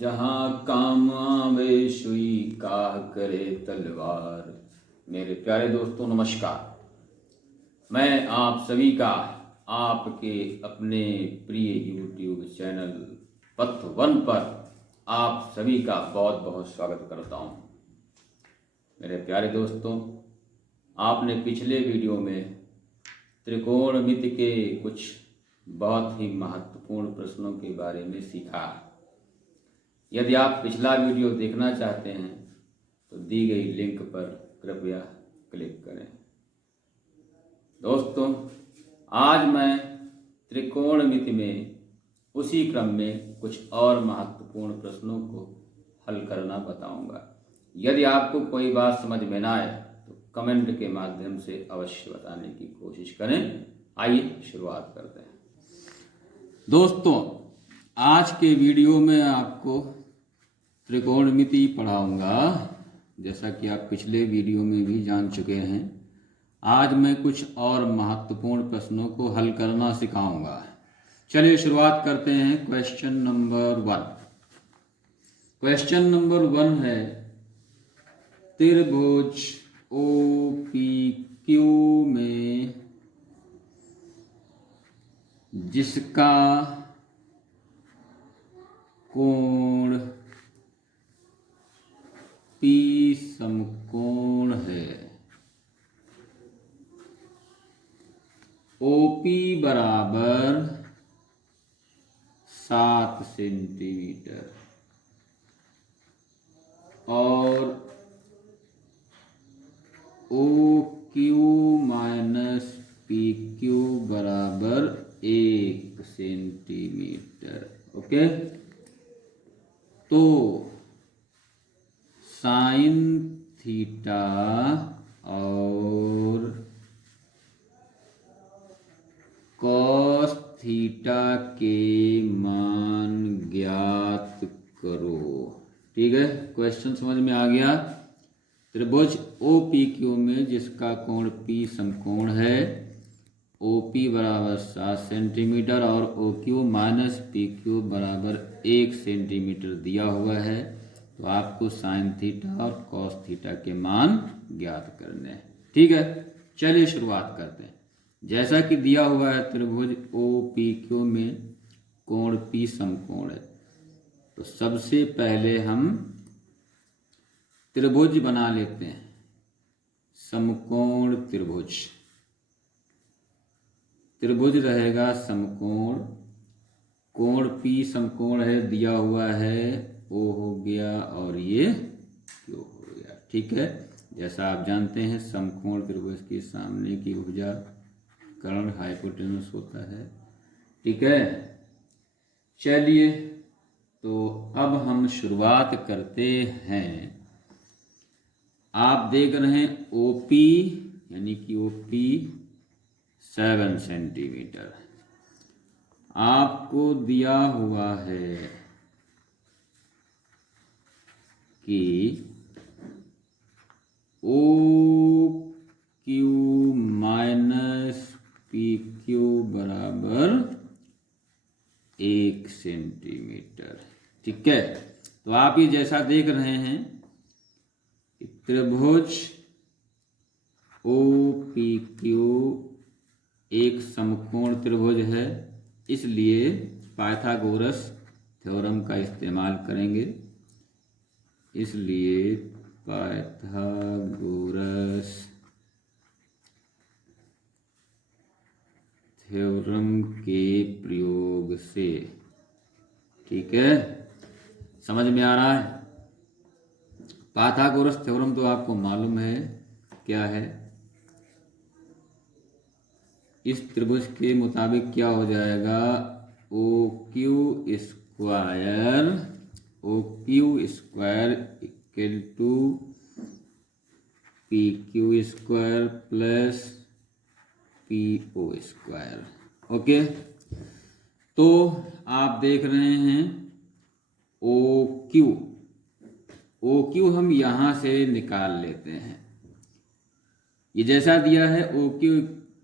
जहाँ काम आवे सुई काह करे तलवार। मेरे प्यारे दोस्तों नमस्कार। मैं आप सभी का आपके अपने प्रिय YouTube चैनल पथ वन पर आप सभी का बहुत बहुत स्वागत करता हूँ। मेरे प्यारे दोस्तों, आपने पिछले वीडियो में त्रिकोणमिति के कुछ बहुत ही महत्वपूर्ण प्रश्नों के बारे में सीखा। यदि आप पिछला वीडियो देखना चाहते हैं तो दी गई लिंक पर कृपया क्लिक करें। दोस्तों, आज मैं त्रिकोणमिति में उसी क्रम में कुछ और महत्वपूर्ण प्रश्नों को हल करना बताऊंगा। यदि आपको कोई बात समझ में ना आए तो कमेंट के माध्यम से अवश्य बताने की कोशिश करें। आइए शुरुआत करते हैं। दोस्तों, आज के वीडियो में आपको त्रिकोणमिति पढ़ाऊंगा। जैसा कि आप पिछले वीडियो में भी जान चुके हैं, आज मैं कुछ और महत्वपूर्ण प्रश्नों को हल करना सिखाऊंगा। चलिए शुरुआत करते हैं। Question number 1। क्वेश्चन नंबर 1 है, त्रिभुज OPQ में जिसका कोण P समकोण है, OP बराबर 7 सेंटीमीटर और OQ माइनस PQ बराबर 1 सेंटीमीटर। ओके, तो साइन थीटा और कॉस थीटा के मान ज्ञात करो। ठीक है, क्वेश्चन समझ में आ गया। त्रिभुज OPQ में जिसका कोण P समकोण है, OP बराबर 7 सेंटीमीटर और OQ माइनस PQ बराबर 1 सेंटीमीटर दिया हुआ है, तो आपको साइन थीटा और कॉस थीटा के मान ज्ञात करने हैं। ठीक है, चलिए शुरुआत करते हैं। जैसा कि दिया हुआ है त्रिभुज OPQ में कोण P समकोण है, तो सबसे पहले हम त्रिभुज बना लेते हैं। समकोण त्रिभुज, त्रिभुज रहेगा समकोण। कोण P समकोण है, दिया हुआ है, O हो गया और ये Q हो गया। ठीक है, जैसा आप जानते हैं समकोण त्रिभुज के सामने की भुजा कर्ण हाइपोटेनस होता है। ठीक है, चलिए तो अब हम शुरुआत करते हैं। आप देख रहे हैं OP यानी कि OP 7 सेंटीमीटर आपको दिया हुआ है कि OQ माइनस PQ बराबर 1 सेंटीमीटर। ठीक है, तो आप ये जैसा देख रहे हैं कि त्रिभुज OPQ एक समकोण त्रिभुज है, इसलिए पाइथागोरस थ्योरम का इस्तेमाल करेंगे। इसलिए पाइथागोरस थ्योरम के प्रयोग से, ठीक है, समझ में आ रहा है। पाइथागोरस थ्योरम तो आपको मालूम है क्या है। इस त्रिभुज के मुताबिक क्या हो जाएगा, OQ square equal to PQ square plus PO square. Okay, तो आप देख रहे हैं OQ हम यहां से निकाल लेते हैं। ये जैसा दिया है OQ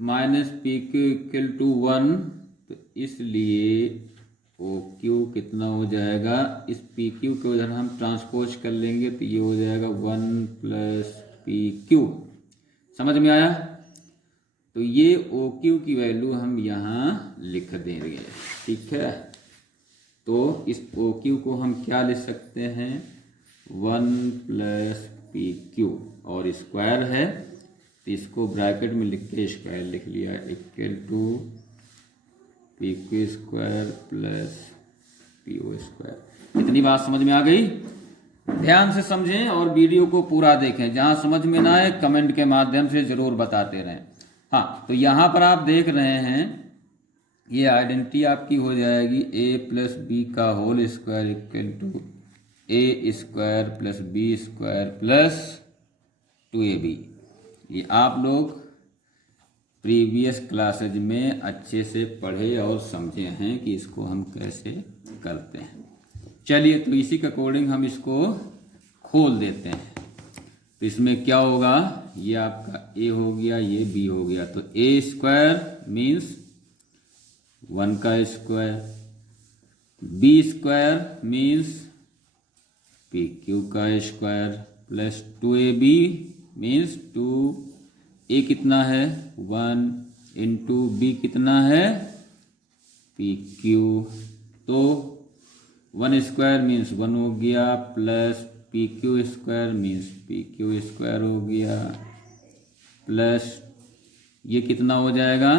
minus PQ equal to 1, तो इसलिए ओ क्यू कितना हो जाएगा, इस पी क्यू को उधर हम ट्रांसपोज कर लेंगे तो ये हो जाएगा 1 प्लस पी क्यू। समझ में आया? तो ये ओ क्यू की वैल्यू हम यहाँ लिख देंगे। ठीक है, तो इस ओ क्यू को हम क्या लिख सकते हैं, 1 प्लस पी क्यू, और स्क्वायर है तो इसको ब्रैकेट में लिख के स्क्वायर लिख लिया, equal to P Q square plus P O square. इतनी बात समझ में आ गई? ध्यान से समझें और वीडियो को पूरा देखें। जहां समझ में ना आए कमेंट के माध्यम से जरूर बताते रहें। हाँ, तो यहाँ पर आप देख रहे हैं ये आइडेंटिटी आपकी हो जाएगी a प्लस बी का whole square equal to A square plus B square plus 2ab। ये आप लोग प्रीवियस क्लासेज में अच्छे से पढ़े और समझे हैं कि इसको हम कैसे करते हैं। चलिए, तो इसी के अकॉर्डिंग हम इसको खोल देते हैं। तो इसमें क्या होगा, ये आपका a हो गया, ये b हो गया, तो a स्क्वायर मीन्स 1 का square, b square means P Q का square plus 2ab means 2a कितना है 1 इंटू b कितना है पी क्यू। तो 1 स्क्वायर मीन्स 1 हो गया plus P Q square means P Q square हो गया प्लस ये कितना हो जाएगा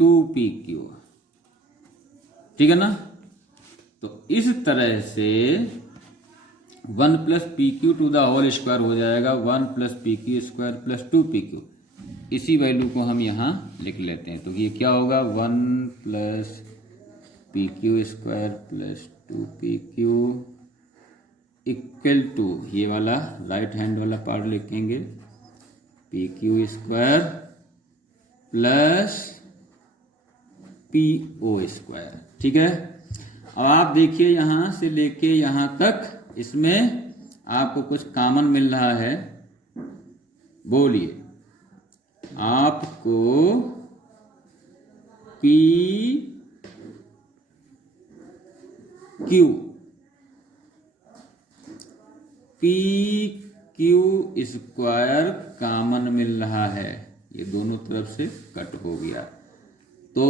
2pq। ठीक है ना? तो इस तरह से 1 plus P Q to the whole square हो जाएगा 1 plus P Q square plus 2pq। इसी वैल्यू को हम यहाँ लिख लेते हैं। तो ये क्या होगा 1 plus P Q square plus 2pq equal to, ये वाला राइट हैंड वाला पार्ट लिखेंगे, P Q square plus P O square. ठीक है, अब आप देखिए यहाँ से लेके यहाँ तक इसमें आपको कुछ कॉमन मिल रहा है। बोलिए, आपको पी क्यू स्क्वायर कॉमन मिल रहा है, ये दोनों तरफ से कट हो गया। तो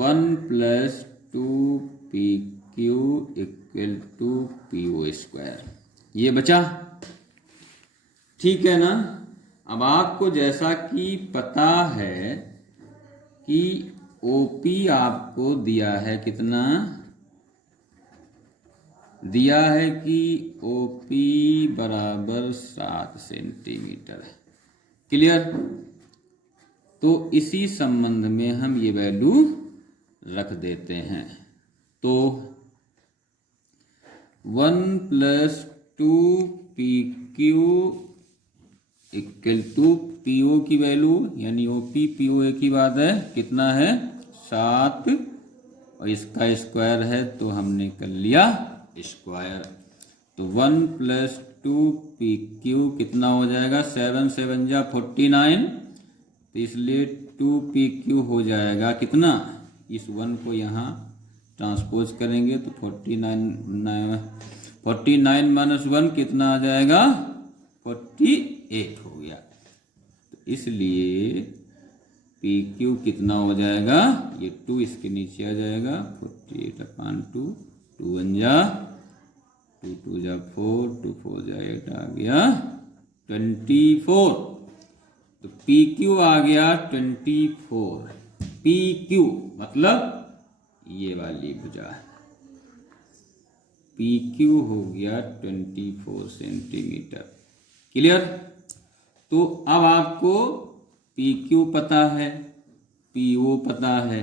1 plus 2pq equal to P O square, ये बचा। ठीक है ना? अब आपको जैसा कि पता है कि OP आपको दिया है, कितना दिया है कि OP बराबर 7 सेंटीमीटर है। क्लियर? तो इसी संबंध में हम ये वैल्यू रख देते हैं। तो 1 plus 2pq equal to PO की वैल्यू यानी OP PO एक ही बात है, कितना है 7, और इसका स्क्वायर है तो हमने कर लिया स्क्वायर। तो 1 प्लस 2pq कितना हो जाएगा 7 7 जा 49, तो इसलिए 2pq हो जाएगा कितना, इस 1 को यहाँ ट्रांसपोज करेंगे तो 49 माइनस 1 कितना आ जाएगा 48 हो गया। तो इसलिए pq कितना हो जाएगा, ये 2 इसके नीचे आ जाएगा, 48/2, 2 1 जा 2 2 जा 4, 2 4 जा 8 आ गया 24। तो PQ आ गया 24, PQ मतलब ये वाली भुजा, PQ हो गया 24 सेंटीमीटर। क्लियर? तो अब आपको PQ पता है, PO पता है।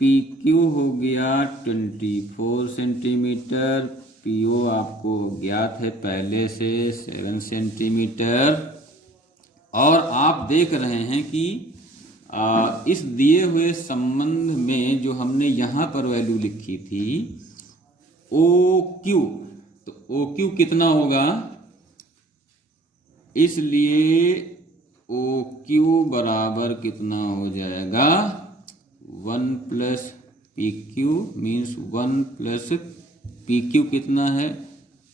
PQ हो गया 24 सेंटीमीटर, PO आपको ज्ञात है पहले से 7 सेंटीमीटर। और आप देख रहे हैं कि इस दिए हुए संबंध में जो हमने यहाँ पर वैल्यू लिखी थी OQ, तो OQ कितना होगा, इसलिए OQ बराबर कितना हो जाएगा 1 plus P Q means 1 plus P Q कितना है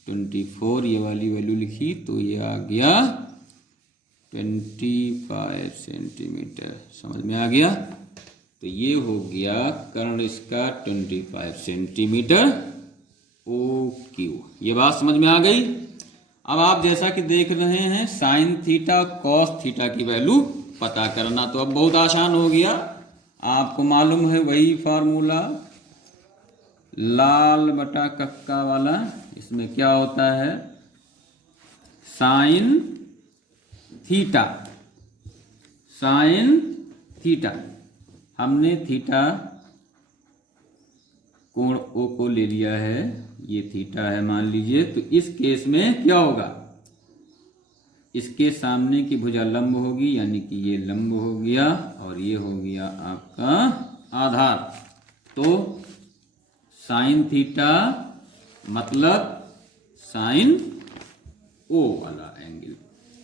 24, ये वाली वैल्यू लिखी तो ये आ गया 25 सेंटीमीटर। समझ में आ गया? तो ये हो गया कर्ण इसका 25 सेंटीमीटर ओ क्यू। ये बात समझ में आ गई? अब आप जैसा कि देख रहे हैं साइन थीटा कॉस थीटा की वैल्यू पता करना, तो अब बहुत आसान हो गया। आपको मालूम है वही फार्मूला लाल बटा कक्का वाला। इसमें क्या होता है साइन थीटा, साइन थीटा हमने थीटा कोण ओ को ले लिया है, ये थीटा है मान लीजिए। तो इस केस में क्या होगा, इसके सामने की भुजा लंब होगी यानी कि ये लंब हो गया और ये हो गया आपका आधार। तो साइन थीटा मतलब साइन ओ वाला एंगल।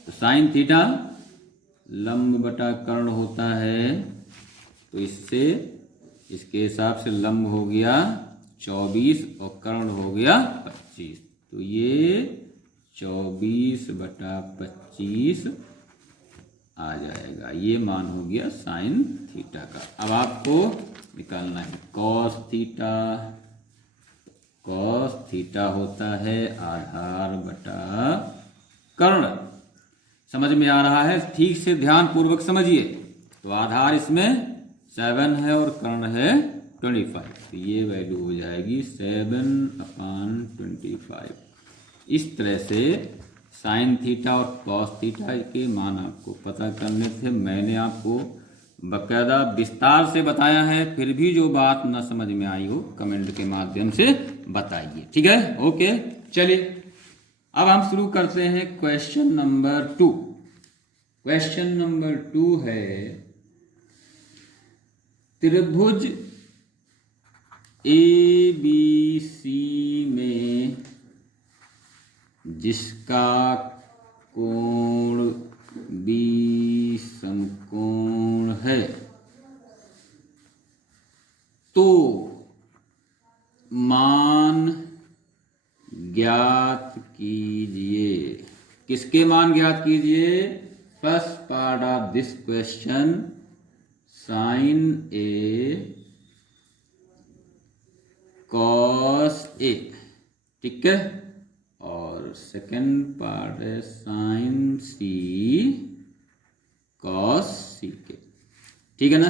तो साइन थीटा लंब बटा कर्ण होता है, तो इससे इसके हिसाब से लंब हो गया 24 और कर्ण हो गया 25। तो ये 24 बटा 25 आ जाएगा। ये मान हो गया साइन थीटा का। अब आपको निकालना है कॉस थीटा। कॉस थीटा होता है आधार बटा कर्ण। समझ में आ रहा है? ठीक से ध्यान पूर्वक समझिए। तो आधार इसमें 7 है और कर्ण है 25, तो ये वैल्यू हो जाएगी 7/25। इस तरह से साइन थीटा और कॉस थीटा के मान आपको पता करने थे। मैंने आपको बकायदा विस्तार से बताया है, फिर भी जो बात न समझ में आई हो कमेंट के माध्यम से बताइए। ठीक है, ओके। चलिए अब हम शुरू करते हैं क्वेश्चन नंबर 2। क्वेश्चन नंबर 2 है त्रिभुज ABC में जिसका कोण B समकोण है, तो मान ज्ञात कीजिए। किसके मान ज्ञात कीजिए? First part of this question sine A cos A, ठीक है। और सेकंड पार्ट है साइन सी कॉस सी के, ठीक है ना।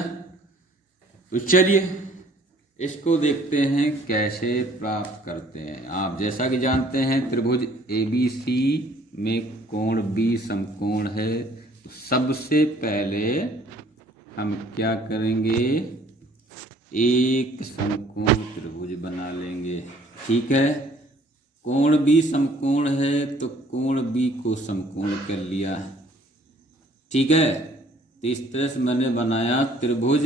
तो चलिए इसको देखते हैं कैसे प्राप्त करते हैं। आप जैसा कि जानते हैं त्रिभुज ABC में कोण B समकोण है। तो सबसे पहले हम क्या करेंगे, एक समकोण त्रिभुज बना लेंगे, ठीक है। कोण B समकोण है तो कोण B को समकोण कर लिया, ठीक है। तो इस तरह से मैंने बनाया त्रिभुज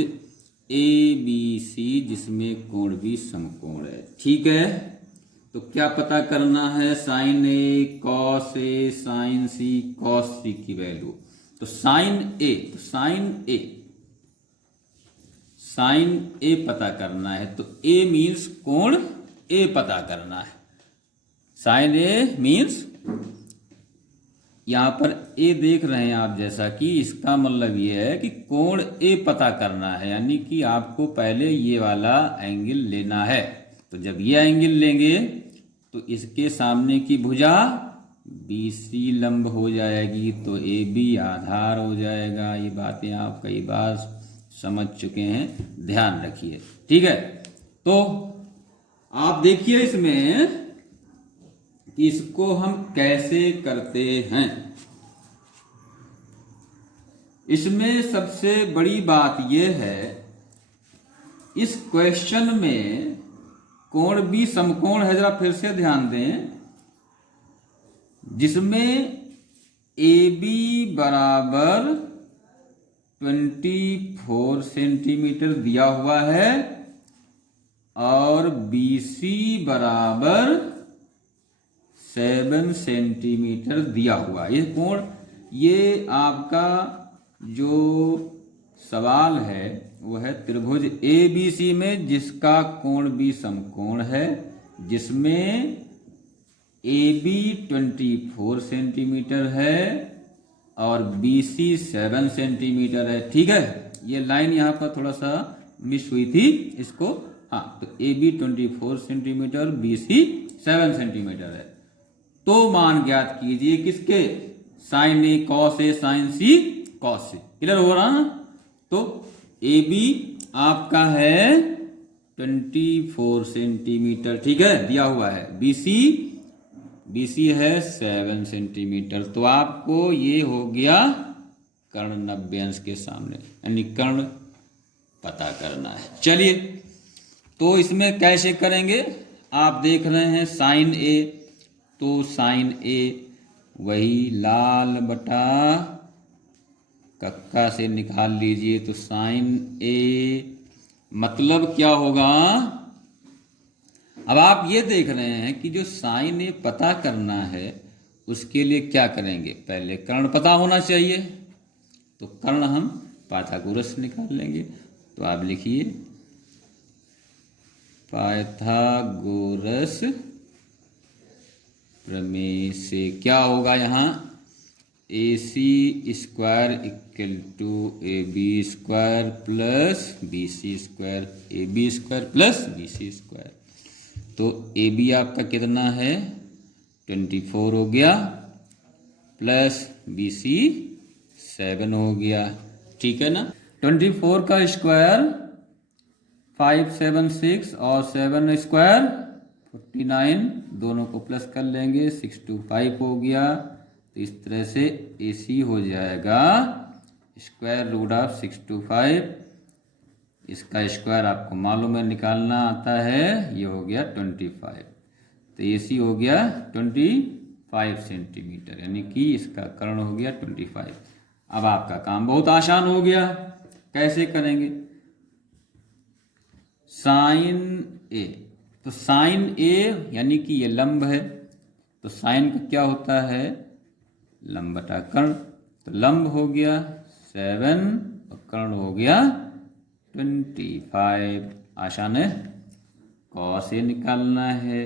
ABC जिसमें कोण B समकोण है, ठीक है। तो क्या पता करना है, sine A cos A sine C cos C की वैल्यू। तो साइन A, तो साइन A पता करना है। तो A मीन्स कोण A पता करना है। साइन A मीन्स यहाँ पर A देख रहे हैं आप, जैसा कि इसका मतलब ये है कि कोण A पता करना है, यानी कि आपको पहले ये वाला एंगल लेना है। तो जब ये एंगल लेंगे तो इसके सामने की भुजा BC लंब हो जाएगी, तो AB आधार हो जाएगा। ये बातें आप कई बार समझ चुके हैं, ध्यान रखिए, ठीक है। तो आप देखिए इसमें इसको हम कैसे करते हैं। इसमें सबसे बड़ी बात यह है, इस क्वेश्चन में कोण B समकोण है। जरा फिर से ध्यान दें, जिसमें AB बराबर 24 सेंटीमीटर दिया हुआ है और BC बराबर 7 सेंटीमीटर दिया हुआ। ये कोण, ये आपका जो सवाल है वो है त्रिभुज ABC में जिसका कोण भी समकोण है, जिसमें AB 24 सेंटीमीटर है और BC 7 सेंटीमीटर है। ठीक है, ये लाइन यहाँ पर थोड़ा सा मिस हुई थी इसको। हाँ, तो AB 24 सेंटीमीटर, BC 7 सेंटीमीटर है। तो मान ज्ञात कीजिए किसके, sine A cos A sine C cos C। Clear हो रहा है? तो AB आपका है 24 सेंटीमीटर, ठीक है, दिया हुआ है। BC है 7 सेंटीमीटर। तो आपको ये हो गया कर्ण 90 अंश के सामने, यानी कर्ण पता करना है। चलिए, तो इसमें कैसे करेंगे, आप देख रहे हैं साइन A, तो साइन A वही लाल बटा कक्का से निकाल लीजिए। तो साइन A मतलब क्या होगा, अब आप ये देख रहे हैं कि जो साइन A पता करना है उसके लिए क्या करेंगे, पहले कर्ण पता होना चाहिए। तो कर्ण हम पाइथागोरस से निकाल लेंगे। तो आप लिखिए पाइथागोरस प्रमेय से क्या होगा, यहाँ AC square equal to AB square plus BC square, AB square plus BC square. तो AB आपका कितना है 24 हो गया, प्लस BC 7 हो गया। ठीक है ना, 24 का स्क्वायर 576 और 7 स्क्वायर 49, दोनों को प्लस कर लेंगे, 625 हो गया। तो इस तरह से AC हो जाएगा स्क्वायर रूट ऑफ 625। इसका स्क्वायर आपको मालूम है, निकालना आता है, ये हो गया 25। तो AC हो गया 25 सेंटीमीटर, यानी कि इसका कर्ण हो गया 25। अब आपका काम बहुत आसान हो गया। कैसे करेंगे, साइन A, तो साइन A यानी कि ये लंब है, तो साइन का क्या होता है, लंब बटा कर्ण। तो लंब हो गया 7 और कर्ण हो गया 25। आसान है। कॉस A निकालना है,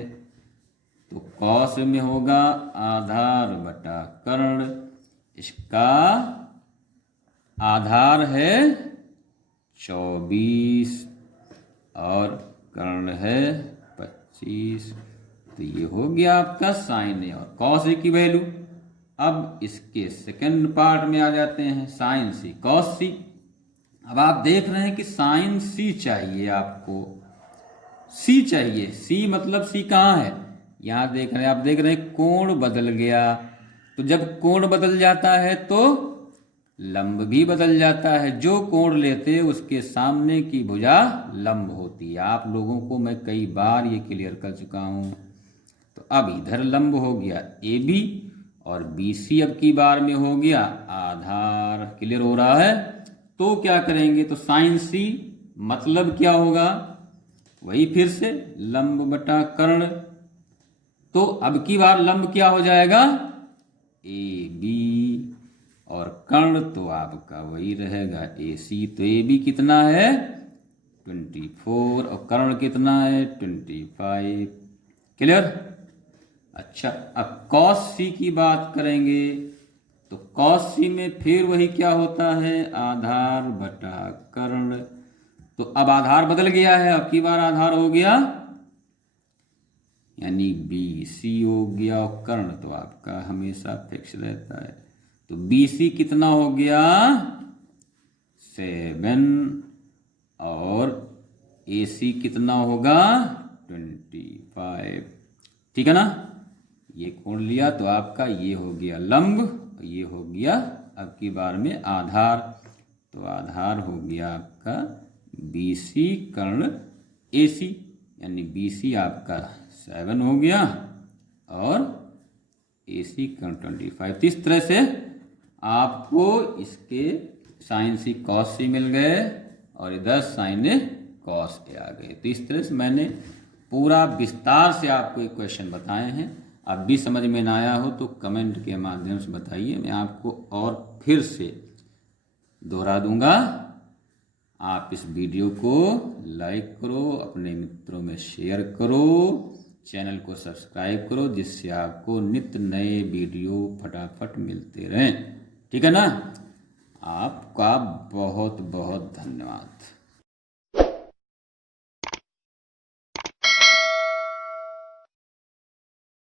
तो कॉस में होगा आधार बटा कर्ण। इसका आधार है 24 और कर्ण है 25। तो ये हो गया आपका साइन A और कॉस A की वैल्यू। अब इसके सेकंड पार्ट में आ जाते हैं, साइन C कॉस C। अब आप देख रहे हैं कि साइन C चाहिए आपको, C चाहिए। C मतलब C कहाँ है, यहाँ देख रहे हैं, आप देख रहे हैं कोण बदल गया। तो जब कोण बदल जाता है तो लंब भी बदल जाता है। जो कोण लेते उसके सामने की भुजा लंब होती है। आप लोगों को मैं कई बार ये क्लियर कर चुका हूँ। तो अब इधर लंब हो गया AB और BC अब की बार में हो गया आधार। क्लियर हो रहा है? तो क्या करेंगे, तो साइन C मतलब क्या होगा, वही फिर से लंब बटा कर्ण। तो अब की बार लंब क्या हो जाएगा, AB, और कर्ण तो आपका वही रहेगा AC। तो AB कितना है 24 और कर्ण कितना है 25। क्लियर? अच्छा, अब cos C की बात करेंगे। तो cos C में फिर वही क्या होता है, आधार बटा कर्ण। तो अब आधार बदल गया है, अब की बार आधार हो गया यानी BC हो गया, और कर्ण तो आपका हमेशा फिक्स रहता है। तो BC कितना हो गया 7 और AC कितना होगा 25। ठीक है ना, ये कोण लिया तो आपका ये हो गया लंब, ये हो गया अब की बार में आधार। तो आधार हो गया आपका BC कर्ण AC, यानी BC आपका 7 हो गया और AC कर्ण 25। तो इस तरह से आपको इसके साइन C कॉस C मिल गए और इधर साइन A कॉस A आ गए। तो इस तरह से मैंने पूरा विस्तार से आपको एक क्वेश्चन बताए हैं। अब भी समझ में ना आया हो तो कमेंट के माध्यम से बताइए, मैं आपको और फिर से दोहरा दूंगा। आप इस वीडियो को लाइक करो, अपने मित्रों में शेयर करो, चैनल को सब्सक्राइब करो, जिससे आपको नित्य नए वीडियो फटाफट मिलते रहें। ठीक है ना। आपका बहुत बहुत धन्यवाद।